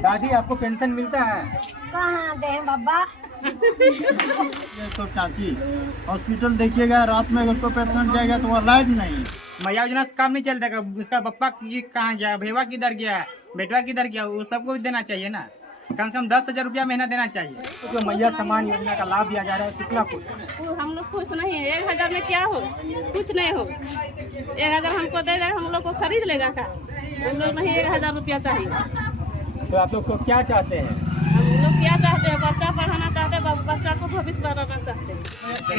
दादी आपको पेंशन मिलता है? कहाँ दे बाबा। तो चाची हॉस्पिटल देखिएगा, रात में अगर कोई पेशेंट जाएगा तो वहाँ लाइट नहीं। मैया योजना से काम नहीं चलता, उसका पप्पा की कहाँ गया, भेवा किधर गया, बेटवा किधर गया, वो सबको भी देना चाहिए ना। कम से कम 10,000 रुपया महीना देना चाहिए। जो मैया सम्मान योजना का लाभ दिया जा रहा है कितना खुश है? हम लोग खुश नहीं है। 1,000 में क्या हो, कुछ नहीं हो। 1,000 हमको दे दे, हम लोग को खरीद लेगा का? हम लोग नहीं, 1,000 रुपया चाहिए। तो आप लोग को क्या चाहते हैं? हम लोग क्या चाहते हैं? बच्चा पढ़ाना चाहते हैं, बच्चा को भविष्य बनाना चाहते हैं।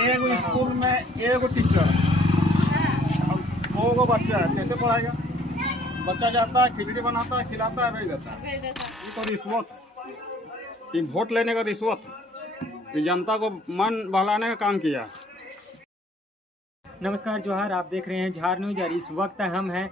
एगो स्कूल में एगो टीचर, 2 बच्चा है, कैसे पढ़ाएगा? बच्चा जाता है, खिचड़ी बनाता है, खिलाता है, भेज देता है। ये तो रिश्वत है, ये वोट लेने का रिश्वत है, ये जनता को मन बहलाने का काम किया। नमस्कार जोहार, आप देख रहे हैं झार न्यूज और इस वक्त हम हैं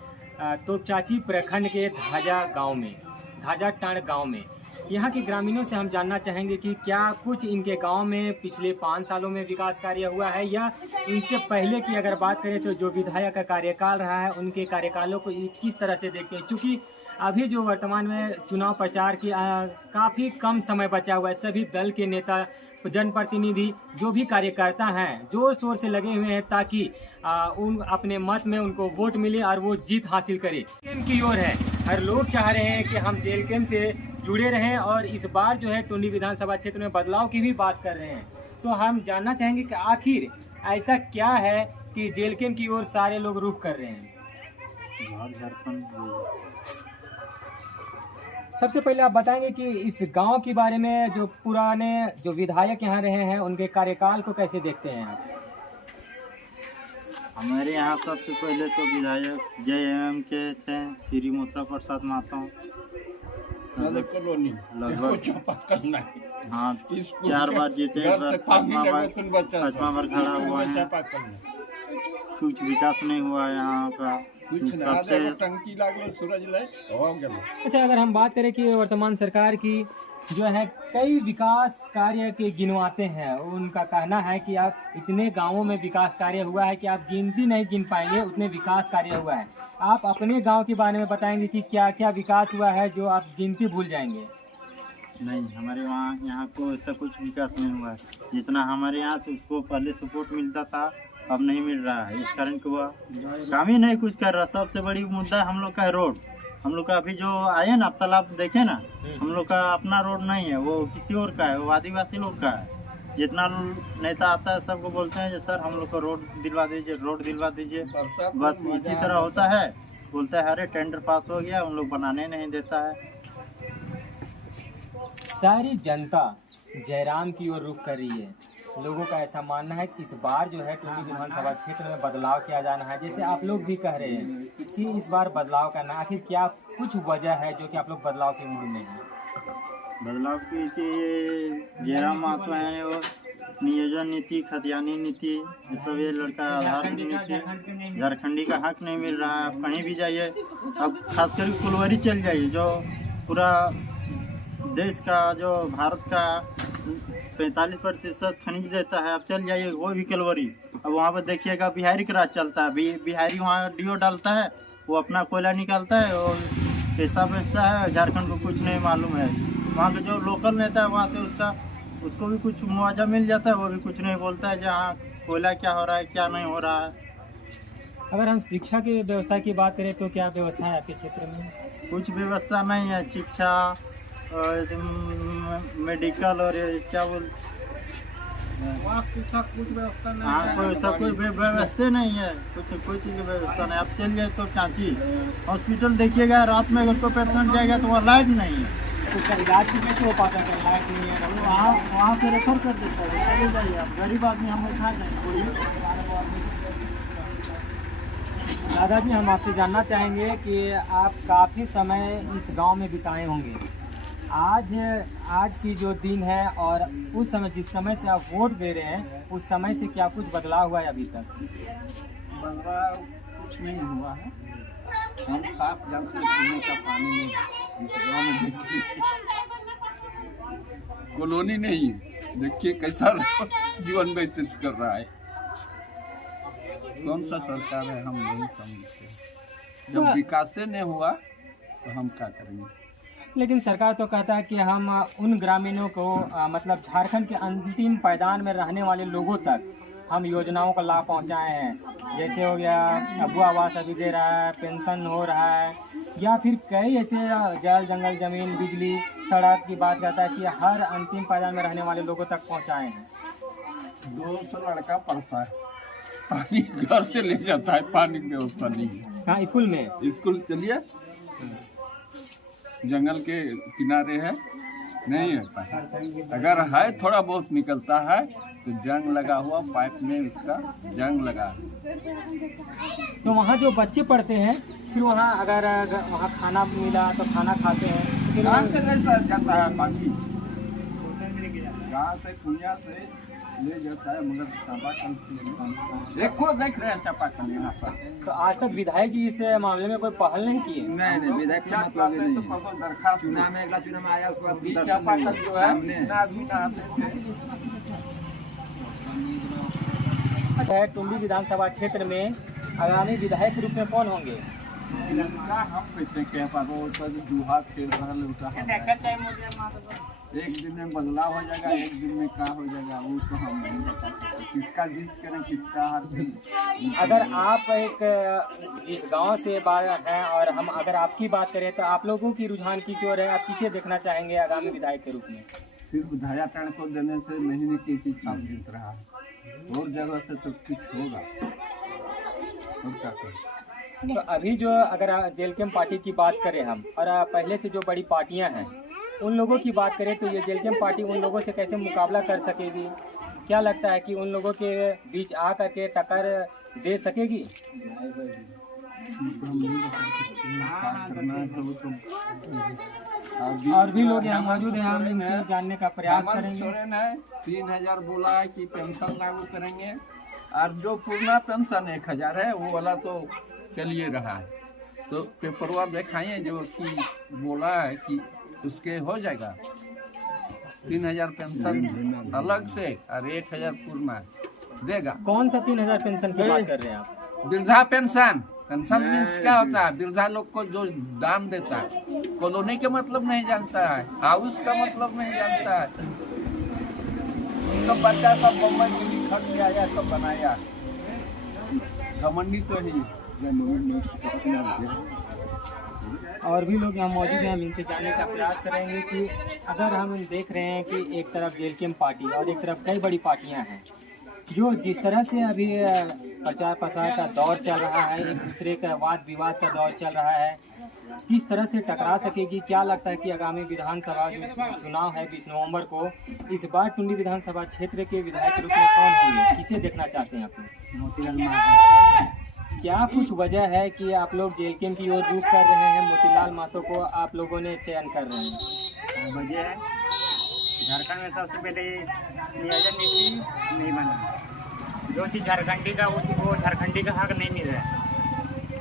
तोपचांची प्रखंड के धाजा गांव में, धाजा टांड गांव में। यहाँ के ग्रामीणों से हम जानना चाहेंगे कि क्या कुछ इनके गांव में पिछले 5 सालों में विकास कार्य हुआ है या इनसे पहले की अगर बात करें तो जो विधायक का कार्यकाल रहा है उनके कार्यकालों को किस तरह से देखते हैं। चूँकि अभी जो वर्तमान में चुनाव प्रचार की काफ़ी कम समय बचा हुआ है, सभी दल के नेता, जनप्रतिनिधि, जो भी कार्यकर्ता हैं जोर शोर से लगे हुए हैं ताकि उन अपने मत में उनको वोट मिले और वो जीत हासिल करे। जेल की ओर है, हर लोग चाह रहे हैं कि हम जेल कैम्प से जुड़े रहें और इस बार जो है टुंडी विधानसभा क्षेत्र में बदलाव की भी बात कर रहे हैं। तो हम जानना चाहेंगे कि आखिर ऐसा क्या है कि जेल कैम्प की ओर सारे लोग रुख कर रहे हैं। सबसे पहले आप बताएंगे कि इस गांव के बारे में, जो पुराने जो विधायक यहाँ रहे हैं उनके कार्यकाल को कैसे देखते हैं आप? हमारे यहाँ सबसे पहले तो विधायक JM के थे श्री मोत्रा प्रसाद महतो, लगभग हाँ 4 बार जीते, 5वां बार खड़ा हुआ है। कुछ विकास नहीं हुआ यहाँ का। सबसे अच्छा, अगर हम बात करें कि वर्तमान सरकार की जो है कई विकास कार्य के गिनवाते हैं, उनका कहना है कि आप इतने गांवों में विकास कार्य हुआ है कि आप गिनती नहीं गिन पाएंगे, उतने विकास कार्य हुआ है। आप अपने गांव के बारे में बताएंगे कि क्या क्या विकास हुआ है जो आप गिनती भूल जाएंगे? नहीं, हमारे यहाँ को ऐसा कुछ विकास नहीं हुआ है। जितना हमारे यहाँ से उसको पहले सपोर्ट मिलता था अब नहीं मिल रहा है। इस कारण को काम ही नहीं कुछ कर रहा। सबसे बड़ी मुद्दा हम लोग का है रोड। हम लोग का अभी जो आए ना तालाब देखे ना, हम लोग का अपना रोड नहीं है, वो किसी और का है, वो आदिवासी लोग का है। जितना नेता आता है सबको बोलते हैं कि सर हम लोग को रोड दिलवा दीजिए, रोड दिलवा दीजिए, बस इसी तरह होता है। बोलता है अरे टेंडर पास हो गया, उन लोग बनाने नहीं देता है। सारी जनता जयराम की ओर रुख कर रही है। लोगों का ऐसा मानना है कि इस बार जो है टुंडी विधानसभा क्षेत्र में बदलाव किया जाना है। जैसे आप लोग भी कह रहे हैं कि इस बार बदलाव करना, आखिर क्या कुछ वजह है जो कि आप लोग बदलाव के मूड में हैं? बदलाव की जयराम महतो है, वो नियोजन नीति, खतियानी नीति, ये सब ये लड़का आधार नीति, झारखंडी का हक नहीं मिल रहा है। आप कहीं भी जाइए, अब खासकर फुलवारी चल जाइए, जो पूरा देश का, जो भारत का 45% खनिज देता है, आप चल जाइए वो भी कलवरी। अब वहाँ पर देखिएगा बिहारी का राज चलता है। बिहारी वहाँ डीओ डालता है, वो अपना कोयला निकालता है और पैसा बेचता है। झारखंड को कुछ नहीं मालूम है। वहाँ के जो लोकल नेता है वहाँ से उसको भी कुछ मुआवजा मिल जाता है, वो भी कुछ नहीं बोलता है जहाँ कोयला क्या हो रहा है क्या नहीं हो रहा है। अगर हम शिक्षा की व्यवस्था की बात करें तो क्या व्यवस्था है आपके क्षेत्र में? कुछ व्यवस्था नहीं है। शिक्षा और मेडिकल और क्या बोल, कुछ व्यवस्था नहीं। हाँ, कोई व्यवस्था नहीं है, कोई चीज़ की व्यवस्था नहीं। आप चलिए तो चाची हॉस्पिटल देखिएगा, रात में अगर कोई पेशेंट जाएगा तो वहाँ लाइट नहीं है। उसका इलाज भी कैसे हो पाता है? लाइट नहीं है, वहाँ से रेफर कर देता है। चले जाइए, आप गरीब आदमी हम उठा जाएंगे। दादा जी, हम आपसे जानना चाहेंगे कि आप काफ़ी समय इस गांव में बिताए होंगे। आज की जो दिन है और उस समय जिस समय से आप वोट दे रहे हैं उस समय से क्या कुछ बदलाव हुआ है अभी तक? बदलाव कुछ नहीं हुआ है। हम साफ जल से पीने का पानी नहीं इस गाँव में देखिए, कॉलोनी नहीं है। देखिए कैसा जीवन व्यतीत कर रहा है। कौन सा सरकार है हम नहीं समझते। जब विकास नहीं हुआ तो हम क्या करेंगे? लेकिन सरकार तो कहता है कि हम उन ग्रामीणों को मतलब झारखंड के अंतिम पायदान में रहने वाले लोगों तक हम योजनाओं का लाभ पहुंचाए हैं। जैसे हो गया अबू आवास अभी दे रहा है, पेंशन हो रहा है, या फिर कई ऐसे जल जंगल जमीन बिजली सड़क की बात करता है कि हर अंतिम पायदान में रहने वाले लोगों तक पहुंचाए हैं। 200 लड़का पढ़ता है, पानी घर से ले जाता है, पानी की व्यवस्था नहीं है। हाँ, स्कूल में स्कूल चलिए, जंगल के किनारे है, नहीं है। अगर है थोड़ा बहुत निकलता है तो जंग लगा हुआ पाइप में उसका जंग लगा है। तो वहाँ जो बच्चे पढ़ते हैं फिर वहाँ अगर वहाँ खाना मिला तो खाना खाते हैं, फिर गाँव से कैसा जाता है पानी, गाँव से कुइया से ले जाता है, मगर चापाकल देखो देख रहे हैं चापाकल यहाँ पर। तो आज तक विधायक जी इस मामले में कोई पहल नहीं की है? नहीं विधायक का मतलब ही नहीं है। दरखास्त चुनाव में अगला चुनाव में आया उसके बाद दर्शन चापाकल नहीं जो हुआ। है सामने इतना आदमी नहाते थे। है टुंडी विधानसभा क्षेत्र में आगामी विधायक के रूप में कौन होंगे? इनका हम कैसे कह पाते, वो तो जुहा खेल रहा है उनका हम। एक दिन में बदलाव हो जाएगा, एक दिन में क्या हो जाएगा वो तो हम नहीं बता सकते। किसका जीत करें किसका हार करें। अगर आप एक जिस गांव से बात हैं और हम अगर आपकी बात करें तो आप लोगों की रुझान किस ओर है? आप किसे देखना चाहेंगे आगामी विधायक के रूप में? सिर्फ धाया टन को देने से नहीं कोई चीज काम जीत रहा है, और जगह से सब कुछ होगा। और क्या करें? तो अभी जो अगर जेलकेम पार्टी की बात करें हम और पहले से जो बड़ी पार्टियां हैं उन लोगों की बात करें तो ये जेलकेम पार्टी उन लोगों से कैसे मुकाबला कर सकेगी? क्या लगता है कि उन लोगों के बीच आ करके टक्कर दे सकेगी? और भी लोग यहाँ मौजूद हैं, हम इनसे जानने का प्रयास करेंगे। 3000 बोला है कि पेंशन लागू करेंगे, और जो पूर्ण पेंशन 1000 है वो वाला तो चलिए रहा है। तो पेपरवा दिखाइए जो कि बोला है कि उसके हो जाएगा 3000 पेंशन अलग से और 1000 पूर्ण देगा। कौन सा 3000 पेंशन की बात कर रहे हैं आप? वृद्धा पेंशन। पेंशन मीन्स क्या होता है? वृद्धा लोग को जो दान देता है। कॉलोनी के मतलब नहीं जानता है, हाउस का मतलब नहीं जानता है। तो बच्चा सब बम्बई दिल्ली खट के आया तो बनाया, घमंडी तो ही। और भी लोग यहाँ मौजूद हैं, हम इनसे जानने का प्रयास करेंगे कि अगर हम देख रहे हैं कि एक तरफ जेलकेम पार्टी और एक तरफ कई बड़ी पार्टियां हैं जो जिस तरह से अभी प्रचार प्रसार का दौर चल रहा है, एक दूसरे का वाद विवाद का दौर चल रहा है, किस तरह से टकरा सकेगी? क्या लगता है कि आगामी विधानसभा जो चुनाव है 20 नवंबर को, इस बार टुंडी विधानसभा क्षेत्र के विधायक के रूप में कौन होंगे? किसे देखना चाहते हैं आप लोग? मोतीलाल महतो। क्या कुछ वजह है कि आप लोग जेलकेम की ओर रुख कर रहे हैं, मोतीलाल महतो को आप लोगों ने चयन कर रहे हैं? वजह है झारखंड में सबसे पहले नियोजन नीति नहीं बना। जो चीज़ झारखंडी का वो झारखंडी का हक नहीं मिल रहा है,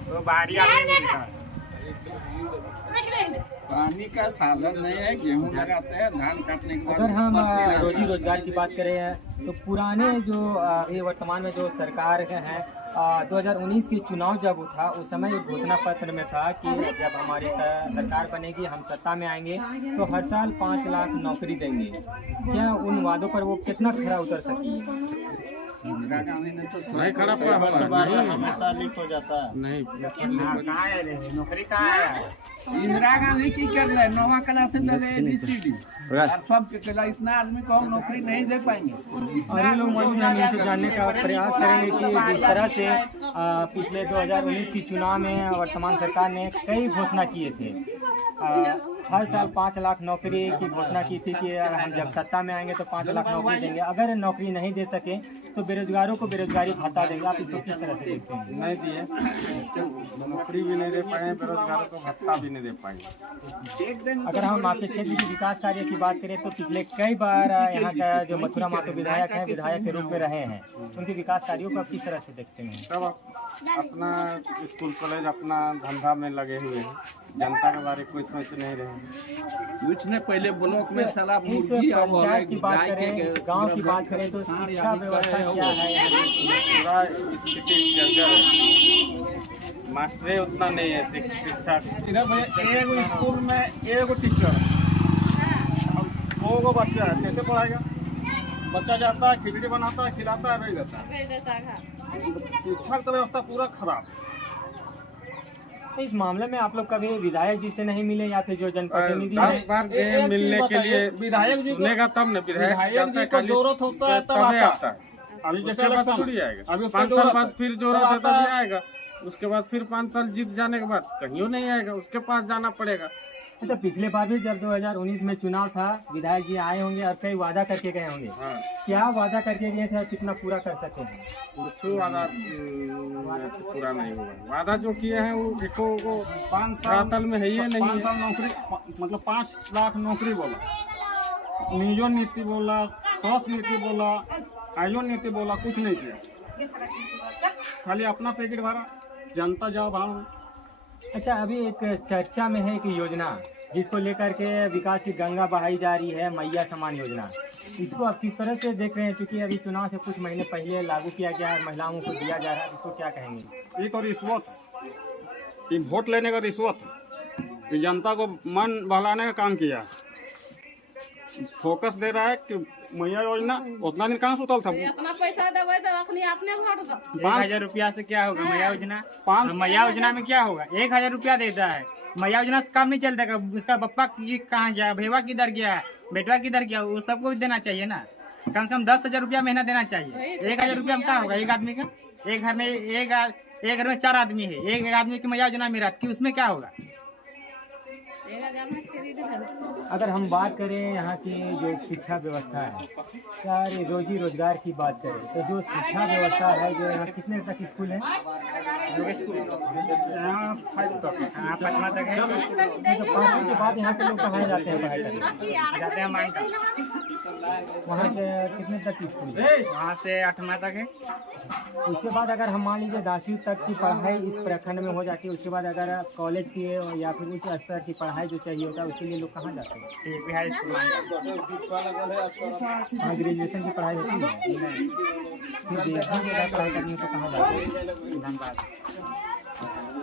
तो बाहरी आदमी मिलता है। पानी का साधन नहीं है, गेहूँ लगाते हैं, धान काटने के बाद अगर हम पत्ती रहता है। रोजी रोजगार की बात करें तो पुराने जो अभी वर्तमान में जो सरकार हैं 2019 के चुनाव जब था उस समय एक घोषणा पत्र में था कि जब हमारी सरकार बनेगी, हम सत्ता में आएंगे तो हर साल 5 लाख नौकरी देंगे। क्या उन वादों पर वो कितना खरा उतर सकी है? इंदिरा गांधी ने तो नहीं खड़ा हमेशा लीक हो जाता है। नहीं, कहाँ है रे? नौकरी कहाँ है? इंदिरा गांधी की कर ले, नौवा क्लास से दे ABCD और सब के कला, इतना आदमी को हम नौकरी नहीं दे पाएंगे। और ये लोग मौजूद हैं, इनसे जानने का प्रयास करेंगे कि जिस तरह से पिछले 2019 की चुनाव में वर्तमान सरकार ने कई घोषणा किए थे, हर साल 5 लाख नौकरी की घोषणा की थी कि हम जब सत्ता में आएंगे तो 5 लाख नौकरी देंगे। अगर नौकरी नहीं दे सके तो बेरोजगारों को बेरोजगारी भत्ता देंगे। आप इसको किस तरह से देखते हैं? नहीं दिए, नौकरी भी नहीं दे पाए, बेरोजगारों को भत्ता भी नहीं दे पाए। अगर हम आपके क्षेत्र के विकास कार्य की बात करें तो पिछले कई बार यहाँ का जो मथुरा महतो विधायक हैं, विधायक के रूप में रहे हैं, उनके विकास कार्यों को आप किस तरह से देखते हैं? सब अपना स्कूल कॉलेज अपना धंधा में लगे हुए हैं, जनता के बारे में कोई सोच नहीं रहे। कुछ ने पहले ब्लॉक में साला इस मुर्गी और पंचायत की बात करें, गांव की बात करें तो शिक्षा व्यवस्था क्या है? पूरा स्थिति जर्जर है। मास्टर उतना नहीं है शिक्षा। इधर भैया एगो स्कूल में एगो टीचर 100 गो बच्चा है, कैसे पढ़ाएगा? बच्चा जाता है, खिचड़ी बनाता है, खिलाता है, भेज देता है। शिक्षा की व्यवस्था पूरा खराब। तो इस मामले में आप लोग कभी विधायक जी से नहीं मिले या फिर जो जनप्रतिनिधि है? मिलने के लिए विधायक जी सुनेगा तब न, विधायक जी को जरूरत होता है तब आता है। अभी जैसे थोड़ी आएगा, अभी 5 साल बाद फिर जरूरत है तभी आएगा। उसके बाद फिर 5 साल जीत जाने के बाद कहीं नहीं आएगा, उसके पास जाना पड़ेगा। अच्छा, पिछले बार भी जब 2019 में चुनाव था, विधायक जी आए होंगे और कई वादा करके गए होंगे। हाँ। क्या वादा करके गए थे और कितना पूरा कर सके हैं? कुछ वादा पूरा नहीं हुआ। वादा जो किए हैं वो एको को 5 साल में है ही नहीं। 5 साल नौकरी, मतलब 5 लाख नौकरी बोला, नियोजन नीति बोला, स्वास्थ्य नीति बोला, आयोजन नीति बोला, कुछ नहीं किया। खाली अपना पैकेट भरा, जनता जाओ भाव। अच्छा, अभी एक चर्चा में है एक योजना जिसको लेकर के विकास की गंगा बहाई जा रही है, मैया समान योजना। इसको आप किस तरह से देख रहे हैं? क्योंकि अभी चुनाव से कुछ महीने पहले लागू किया गया है, महिलाओं को दिया जा रहा है, इसको क्या कहेंगे? ये तो रिश्वत, ये वोट लेने का रिश्वत, ये जनता को मन बहलाने का काम किया। फोकस दे रहा है कि मैया योजना, उतना दिन कहाँ सुतल था? इतना पैसा देवे तो अपने अपने वोट दो। 1000 रुपया से क्या होगा मैया योजना? मैया योजना में क्या होगा? 1000 रुपया देता है, मैया योजना से काम नहीं चलता। उसका बप्पा की कहाँ गया, भेवा किधर गया, बेटवा किधर गया, वो सबको भी देना चाहिए ना। कम से कम 10,000 रुपया महीना देना चाहिए। 1000 रुपया में क्या होगा एक आदमी का? एक घर में एक घर में 4 आदमी है, एक आदमी की मैया योजना में रहती, उसमें क्या होगा? अगर हम बात करें यहाँ की जो शिक्षा व्यवस्था है, सारे रोजी रोजगार की बात करें तो जो शिक्षा व्यवस्था है, जो यहाँ कितने तक स्कूल है? यहाँ 5वां तक है। तो 5वीं के बाद यहाँ के लोग कहाँ जाते हैं पढ़ाई करने? जाते हैं मानता, वहाँ के कितने तक स्कूल है? वहाँ से 8वां तक है। उसके बाद अगर हम मान लीजिए 10वीं तक की पढ़ाई इस प्रखंड में हो जाती है, उसके बाद अगर कॉलेज की या फिर उच्च स्तर की पढ़ाई जो चाहिए होता है उसके लिए लोग कहाँ जाते हैं? हाई स्कूल हाँ, ग्रेजुएशन की पढ़ाई होती है, फिर DSD की पढ़ाई करने से कहाँ जाते हैं? धनबाद।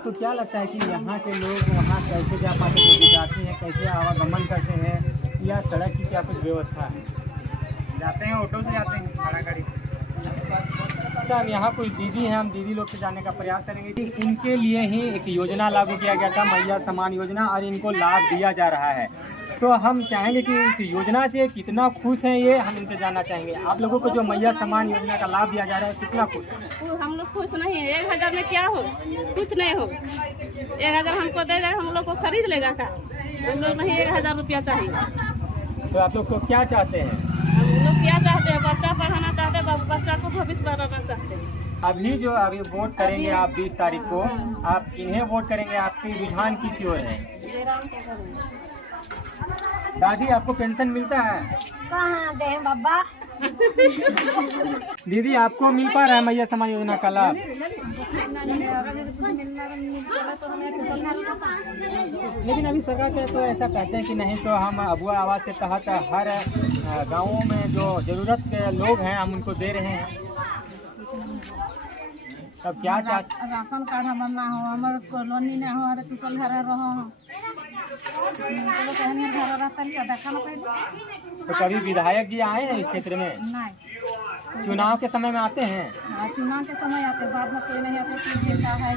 तो क्या लगता है कि यहाँ के लोग वहाँ कैसे जा पाते हैं? विद्यार्थी हैं, कैसे आवागमन करते हैं, या सड़क की क्या कुछ व्यवस्था है? जाते हैं ऑटो से, जाते हैं भाड़ा गाड़ी से। अच्छा, हम यहाँ कुछ दीदी हैं, हम दीदी लोग से जानने का प्रयास करेंगे कि इनके लिए ही एक योजना लागू किया गया था, मैया समान योजना, और इनको लाभ दिया जा रहा है। तो हम चाहेंगे कि इस योजना से कितना खुश हैं ये हम इनसे जानना चाहेंगे। आप लोगों को जो मैया समान योजना का लाभ दिया जा रहा है कितना खुश है? हम लोग खुश नहीं है। 1000 में क्या होगा? कुछ नहीं होगा। 1000 हमको दे दे, हम लोग को खरीद लेगा का? हम लोग नहीं, 1000 रुपया चाहिए। तो आप लोग को क्या चाहते हैं? हम लोग क्या चाहते हैं? बच्चा पढ़ाना चाहते हैं, बच्चा को भविष्य बनाना चाहते हैं। अभी वोट करेंगे आप 20 तारीख को, आप इन्हें वोट करेंगे, आपकी रुझान किस ओर है? दादी, आपको पेंशन मिलता है? कहाँ दे बाबा? दीदी, आपको मिल पा रहा है मैया समान योजना का लाभ? लेकिन अभी सरकार के तो ऐसा कहते हैं कि नहीं, तो हम अबुआ आवास के तहत हर गांवों में जो जरूरत के लोग हैं हम उनको दे रहे हैं। तब क्या राशन कार्ड हमार ना हो, हमार कॉलोनी ना हो, टूटल घर रहो। तो कभी विधायक जी आए हैं इस क्षेत्र में? नहीं। चुनाव के समय में आते हैं? चुनाव के समय आते, बाद में कोई नहीं आते,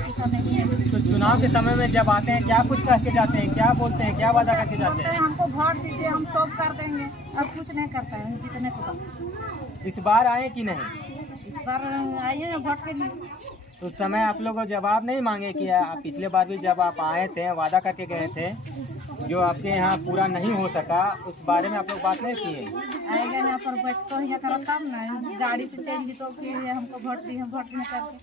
किसान नहीं है। तो चुनाव के समय में जब आते हैं क्या कुछ कह के जाते हैं, क्या बोलते हैं, क्या वादा करके जाते हैं? हमको वोट दीजिए, हम सब कर देंगे, और कुछ नहीं करता है जीतने के बाद। इस बार आए कि नहीं? इस बार आइए वोट के लिए। उस समय आप लोग जवाब नहीं मांगे कि पिछले बार भी जब आप आए थे वादा करके गए थे, जो आपके यहाँ पूरा नहीं हो सका, उस बारे में आप लोग बात नहीं किए? आएगा यहाँ पर बैठ तो यहाँ करो तब ना, गाड़ी से चल दी तो फिर हमको वोट दी, हम वोट नहीं करते।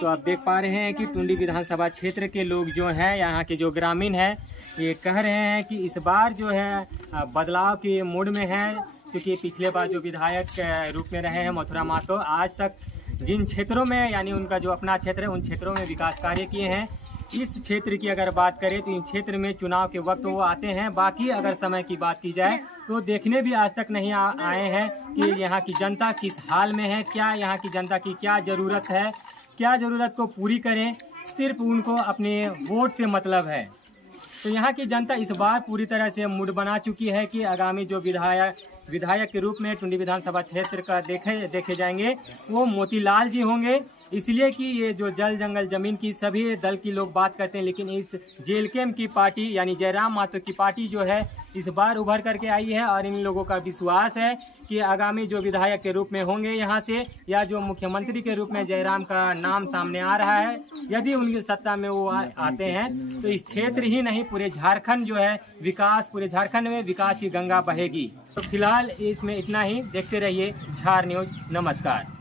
तो आप देख पा रहे हैं कि टुंडी विधानसभा क्षेत्र के लोग जो हैं, यहाँ के जो ग्रामीण हैं, ये कह रहे हैं कि इस बार जो है बदलाव के मूड में है, क्योंकि पिछले बार जो विधायक के रूप में रहे हैं मथुरा महतो, आज तक जिन क्षेत्रों में, यानी उनका जो अपना क्षेत्र है, उन क्षेत्रों में विकास कार्य किए हैं। इस क्षेत्र की अगर बात करें तो इन क्षेत्र में चुनाव के वक्त वो आते हैं, बाकी अगर समय की बात की जाए तो देखने भी आज तक नहीं आए हैं कि यहाँ की जनता किस हाल में है, क्या यहाँ की जनता की क्या ज़रूरत है, क्या ज़रूरत को पूरी करें, सिर्फ उनको अपने वोट से मतलब है। तो यहाँ की जनता इस बार पूरी तरह से मूड बना चुकी है कि आगामी जो विधायक के रूप में टुंडी विधानसभा क्षेत्र का देखे जाएंगे वो मोतीलाल जी होंगे। इसलिए कि ये जो जल जंगल जमीन की सभी दल की लोग बात करते हैं, लेकिन इस जेएलके की पार्टी यानी जयराम महतो की पार्टी जो है इस बार उभर करके आई है और इन लोगों का विश्वास है कि आगामी जो विधायक के रूप में होंगे यहाँ से या जो मुख्यमंत्री के रूप में जयराम का नाम सामने आ रहा है, यदि उनकी सत्ता में वो आते हैं तो इस क्षेत्र ही नहीं पूरे झारखंड जो है पूरे झारखंड में विकास की गंगा बहेगी। तो फिलहाल इसमें इतना ही। देखते रहिए झार न्यूज। नमस्कार।